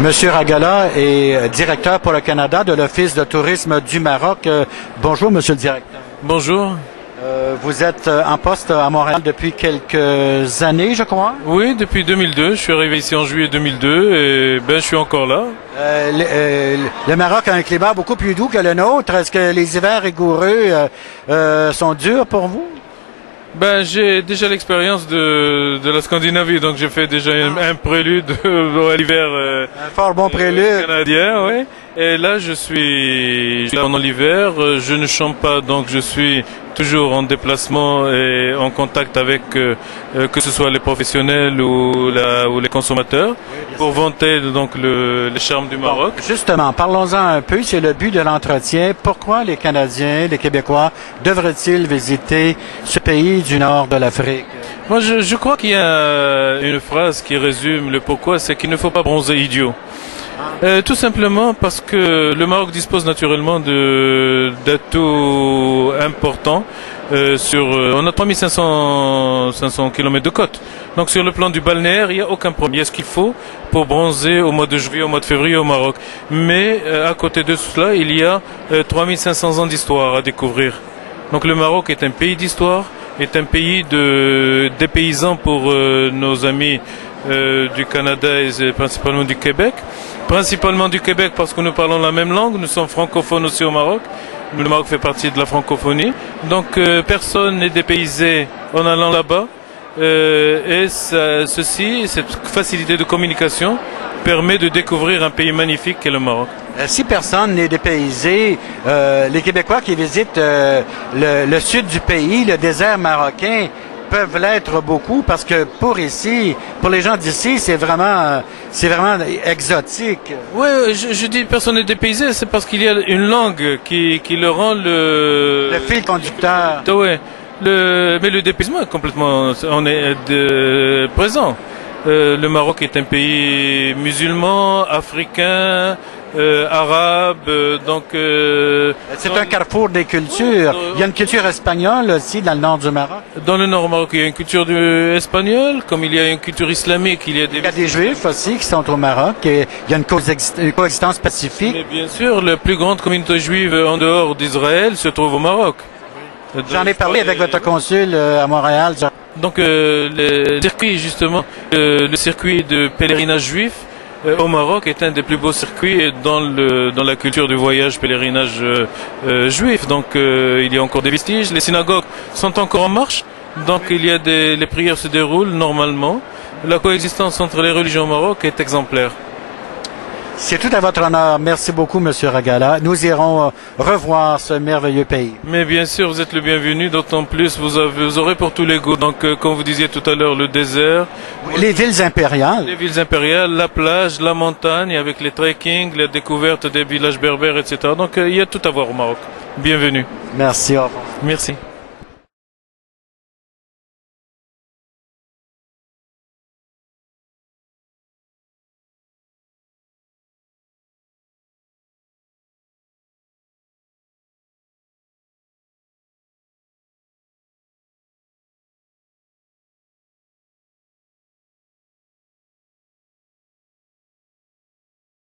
Monsieur Ragala est directeur pour le Canada de l'Office de tourisme du Maroc. Bonjour, monsieur le directeur. Bonjour. Vous êtes en poste à Montréal depuis quelques années, je crois? Oui, depuis 2002. Je suis arrivé ici en juillet 2002 et je suis encore là. Le Maroc a un climat beaucoup plus doux que le nôtre. Est-ce que les hivers rigoureux sont durs pour vous? J'ai déjà l'expérience de la Scandinavie, donc j'ai fait déjà un prélude à l'hiver Un fort bon prélude. Canadien, oui. Et là, je suis là pendant l'hiver. Je ne chante pas, donc je suis toujours en déplacement et en contact avec que ce soit les professionnels ou les consommateurs pour vanter donc les charmes du Maroc. Bon, justement, parlons-en un peu. C'est le but de l'entretien. Pourquoi les Canadiens, les Québécois devraient-ils visiter ce pays du nord de l'Afrique? Moi, je crois qu'il y a une phrase qui résume le pourquoi, c'est qu'il ne faut pas bronzer idiot. Tout simplement parce que le Maroc dispose naturellement d'atouts importants. On a 3500 km de côte. Donc sur le plan du balnéaire, il n'y a aucun problème. Il y a ce qu'il faut pour bronzer au mois de juillet, au mois de février au Maroc. Mais à côté de cela, il y a 3500 ans d'histoire à découvrir. Donc le Maroc est un pays d'histoire, est un pays des paysans pour nos amis du Canada et principalement du Québec. Principalement du Québec parce que nous parlons la même langue, nous sommes francophones aussi au Maroc. Le Maroc fait partie de la francophonie. Donc personne n'est dépaysé en allant là-bas. Cette facilité de communication permet de découvrir un pays magnifique qu'est le Maroc. Si personne n'est dépaysé, les Québécois qui visitent le sud du pays, le désert marocain, peuvent l'être beaucoup parce que pour les gens d'ici, c'est vraiment exotique. Oui, je dis personne n'est dépaysé, c'est parce qu'il y a une langue qui le rend le fil conducteur. Oui, mais le dépaysement est complètement, présent. Le Maroc est un pays musulman, africain, arabe, donc... c'est un carrefour des cultures. Il y a une culture espagnole aussi dans le nord du Maroc. Dans le nord du Maroc, il y a une culture espagnole, comme il y a une culture islamique. Il y a des juifs aussi qui sont au Maroc. Et il y a une coexistence pacifique. Mais bien sûr, la plus grande communauté juive en dehors d'Israël se trouve au Maroc. J'en ai parlé avec votre consul à Montréal. Donc le circuit, justement, le circuit de pèlerinage juif au Maroc est un des plus beaux circuits dans la culture du voyage pèlerinage juif. Donc il y a encore des vestiges. Les synagogues sont encore en marche. Donc les prières se déroulent normalement. La coexistence entre les religions au Maroc est exemplaire. C'est tout à votre honneur. Merci beaucoup, monsieur Ragala. Nous irons revoir ce merveilleux pays. Mais bien sûr, vous êtes le bienvenu, d'autant plus vous aurez pour tous les goûts. Donc, comme vous disiez tout à l'heure, le désert. Les villes impériales. Les villes impériales, la plage, la montagne, avec les trekking, la découverte des villages berbères, etc. Donc, il y a tout à voir au Maroc. Bienvenue. Merci, au revoir. Merci.